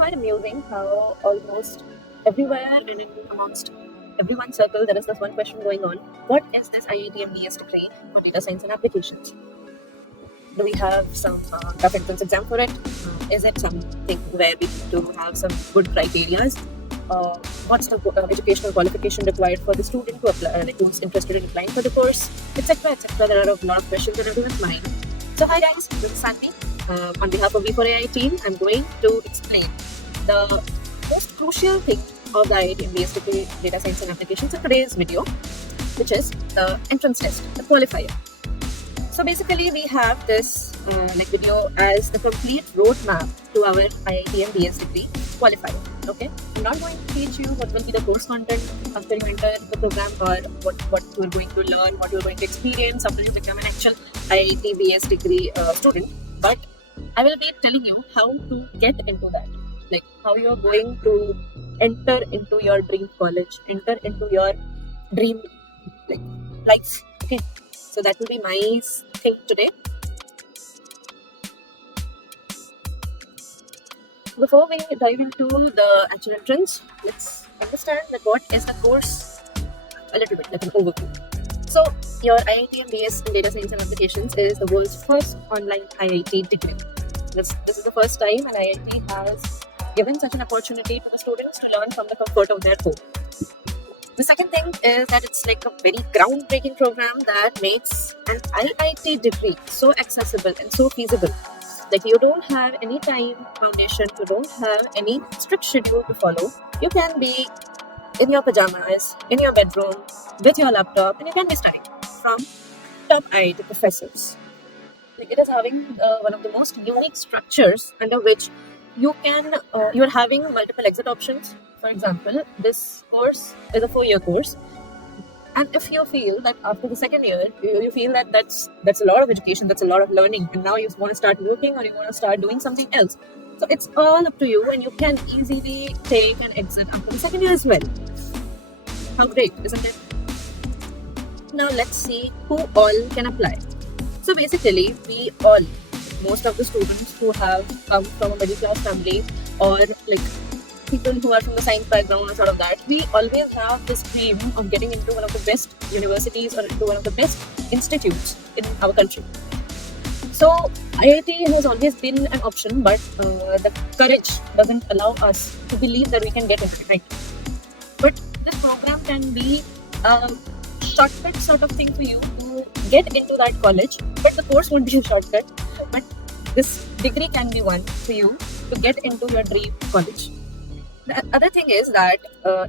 quite amusing how almost everywhere and in amongst everyone's circle there is this one question going on. What is this IIT MBS degree for data science and applications? Do we have some tough entrance exam for it? Is it something where we need to have some good criteria? What's the educational qualification required for the student to apply, who's interested in applying for the course, etc., etc. There are a lot of questions in everyone's mind. So, hi guys, this is Sandy. On behalf of V4AI team, I'm going to explain the most crucial thing of the IIT MBS degree data science and applications in today's video, which is the entrance test, the qualifier. So basically, we have this video as the complete roadmap to our IIT MBS degree qualifier. Okay, I'm not going to teach you what will be the course content after you enter the program, or what you're going to learn, what you're going to experience after you become an actual IIT MBS degree student. But I will be telling you how to get into that, like how you're going to enter into your dream college, enter into your dream life. Okay, so that will be my thing today. Before we dive into the actual entrance, let's understand that what is the course a little bit, like an overview. So, your IIT MBS in Data Science and Applications is the world's first online IIT degree. This is the first time an IIT has given such an opportunity to the students to learn from the comfort of their home. The second thing is that it's like a very groundbreaking program that makes an IIT degree so accessible and so feasible. Like, you don't have any time foundation, you don't have any strict schedule to follow. You can be in your pajamas, in your bedroom, with your laptop, and you can be studying from top IIT professors. Like, it is having one of the most unique structures under which you're having multiple exit options. For example, this course is a 4-year course. And if you feel that after the second year, you feel that that's a lot of education, that's a lot of learning, and now you want to start working or you want to start doing something else. So it's all up to you, and you can easily take an exit after the second year as well. How great, isn't it? Now let's see who all can apply. So basically, most of the students who have come from a middle class family, or like people who are from the science background or sort of that, we always have this dream of getting into one of the best universities or into one of the best institutes in our country. So IIT has always been an option, but the courage doesn't allow us to believe that we can get into it, right? But this program can be a shortcut sort of thing for you to get into that college, but the course won't be a shortcut. But this degree can be one for you to get into your dream college. The other thing is that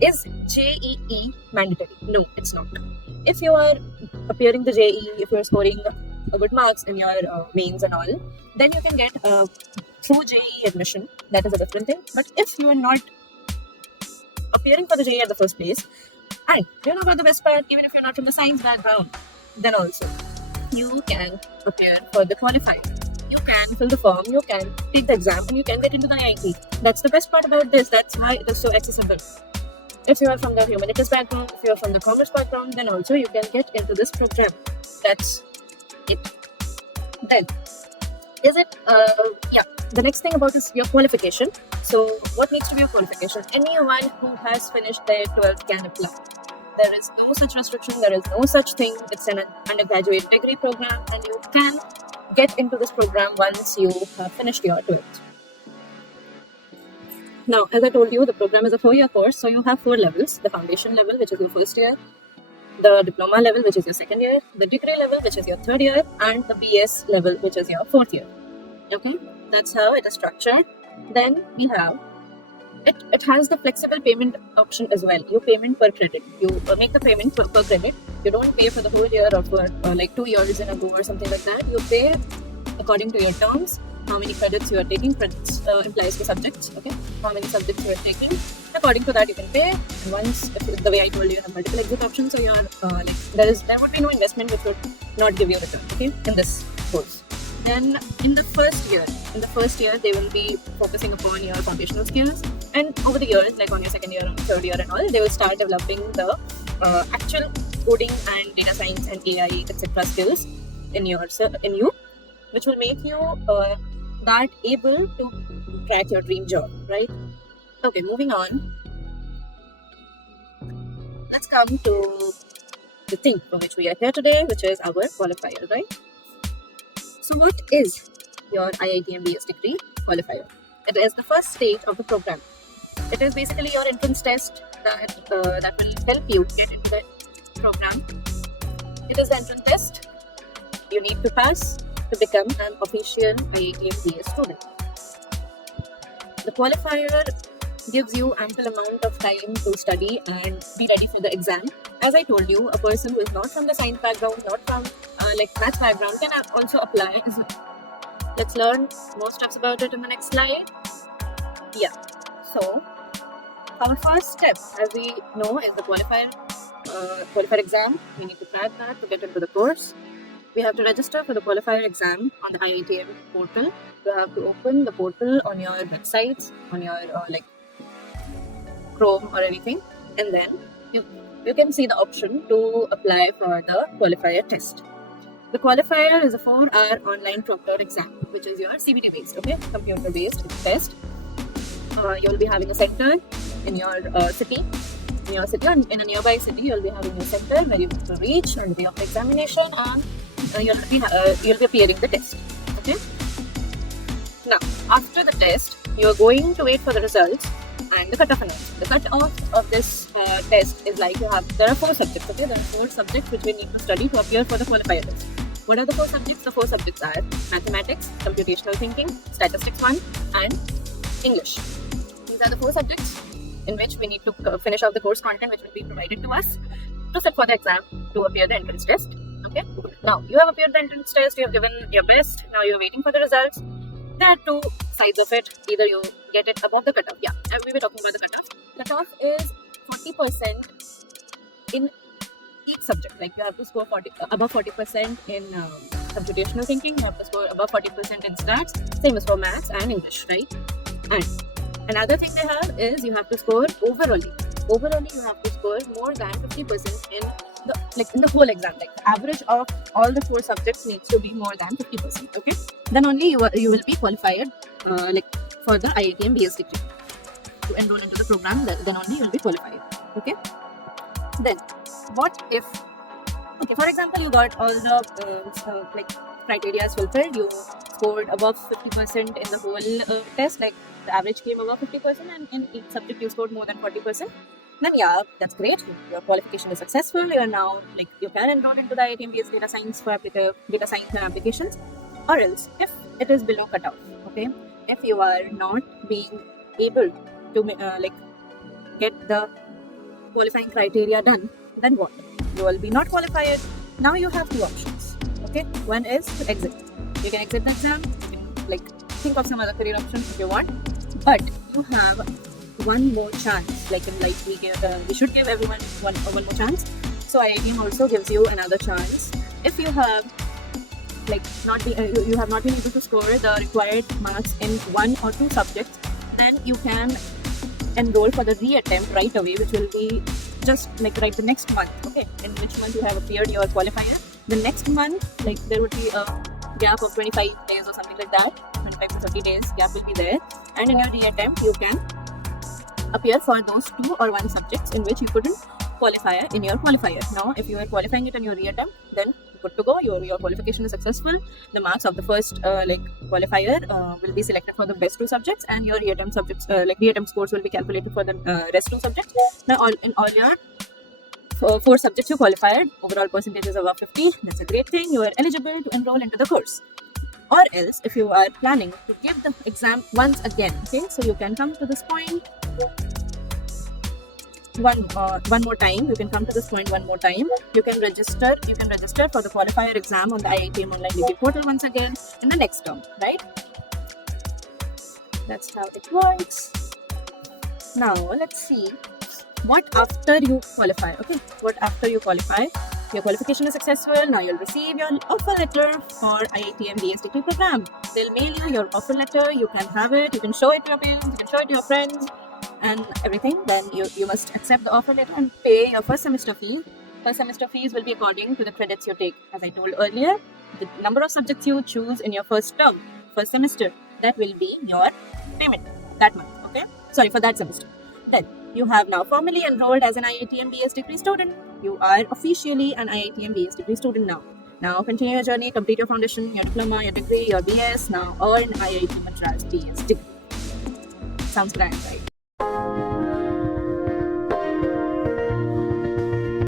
is JEE mandatory? No, it's not. If you are appearing the JEE, if you are scoring good marks in your mains and all, then you can get through JEE admission. That is a different thing. But if you are not appearing for the JEE at the first place, and you know about the best part, even if you're not from the science background, then also you can appear for the qualifier. You can fill the form, you can take the exam, and you can get into the IIT. That's the best part about this. That's why it is so accessible. If you are from the humanities background, if you are from the commerce background, then also you can get into this program. That's it. Then, the next thing about is your qualification. So, what needs to be your qualification? Anyone who has finished their 12th can apply. There is no such restriction, there is no such thing. It's an undergraduate degree program, and you can get into this program once you have finished your 12th. Now, as I told you, the program is a 4-year course, so you have 4 levels. The foundation level, which is your first year, the diploma level, which is your second year, the degree level, which is your third year, and the BS level, which is your 4th year. Okay, that's how it is structured. Then we have it has the flexible payment option as well. You payment per credit. You make the payment per credit. You don't pay for the whole year or for like 2 years in a go or something like that. You pay according to your terms, how many credits you are taking. Credits implies the subjects, okay? How many subjects you are taking. According to that, you can pay. And once, the way I told you have multiple exit options, so you are there would be no investment which would not give you return, okay, in this course. Then in the first year, they will be focusing upon your foundational skills, and over the years, like on your second year and third year and all, they will start developing the actual coding and data science and AI, etc. skills in you, which will make you that able to crack your dream job, right? Okay, moving on. Let's come to the thing for which we are here today, which is our qualifier, right? So, what is your IIT MBS degree qualifier? It is the first stage of the program. It is basically your entrance test that will help you get into the program. It is the entrance test you need to pass to become an official IIT MBS student. The qualifier gives you ample amount of time to study and be ready for the exam. As I told you, a person who is not from the science background, not from math background, can also apply. Let's learn more steps about it in the next slide. Yeah. So, our first step, as we know, is the qualifier exam. We need to crack that to get into the course. We have to register for the qualifier exam on the IITM portal. You have to open the portal on your websites, on your Chrome or anything, and then you can see the option to apply for the qualifier test. The qualifier is a 4-hour online proctored exam, which is your CBT based, okay, computer based test. You'll be having a center in your city. In your city, or in a nearby city, you'll be having a center where you have to reach on the day of the examination, and you'll be appearing the test. Okay. Now, after the test, you're going to wait for the results and the cutoff announcement. The cutoff of this test is like there are 4 subjects. Okay, there are 4 subjects which we need to study to appear for the qualifier test. What are the 4 subjects? The 4 subjects are mathematics, computational thinking, statistics 1, and English. These are the 4 subjects in which we need to finish off the course content which will be provided to us to sit for the exam to appear the entrance test. Okay. Now, you have appeared the entrance test, you have given your best, now you're waiting for the results. There are 2 sides of it. Either you get it above the cutoff. Yeah, we were talking about the cutoff. Cutoff is 40% in each subject. Like you have to score above 40% in computational thinking, you have to score above 40% in stats, same as for maths and English, right? And another thing they have is you have to score overally. Overally, you have to score more than 50% in the whole exam. Like the average of all the 4 subjects needs to be more than 50%. Okay, then only you will be qualified for the IIT MBS degree to enroll into the program. Then only you will be qualified. Okay. Then what if? Okay, for example, you got all the criteria fulfilled. You scored above 50% in the whole test. Like the average came above 50%, and in each subject you scored more than 40%. Then yeah, that's great. Your qualification is successful. You are now you can enroll into the IIT MBS data science and applications. Or else, if it is below cutoff, okay, if you are not being able to get the qualifying criteria done, then what? You will be not qualified. Now you have 2 options. Okay, one is to exit. You can exit the exam. You can think of some other career options if you want, but you have one more chance. We should give everyone one more chance. So IITM also gives you another chance. If you have you have not been able to score the required marks in 1 or 2 subjects, then you can enroll for the reattempt right away, which will be just right the next month. Okay, in which month you have appeared your qualifier. The next month, there would be a gap of 25 days or something like that. 25 to 30 days gap will be there, and in your reattempt you can appear for those 2 or 1 subjects in which you couldn't qualify in your qualifier. Now, if you are qualifying it in your reattempt, then good to go. Your qualification is successful. The marks of the first qualifier will be selected for the best 2 subjects, and your reattempt subjects reattempt scores will be calculated for the rest 2 subjects. Now, in all your 4 subjects you qualified, overall percentage is above 50. That's a great thing. You are eligible to enroll into the course. Or else, if you are planning to give the exam once again, okay, so you can come to this point one more time. You can come to this point one more time. You can register for the qualifier exam on the IITM online degree portal once again in the next term, right? That's how it works. Now let's see what after you qualify. Okay, what after you qualify? Your qualification is successful. Now you'll receive your offer letter for IITM BS degree program. They'll mail you your offer letter. You can have it. You can show it to your parents. You can show it to your friends and everything. Then you must accept the offer letter and pay your first semester fee. First semester fees will be according to the credits you take. As I told earlier, the number of subjects you choose in your first term, first semester, that will be your payment that month. Okay, sorry, for that semester. Then you have now formally enrolled as an IITM BS degree student. You are officially an IITM BS degree student now. Now continue your journey, complete your foundation, your diploma, your degree, your BS. Now earn IIT Madras BS degree. Sounds grand, right?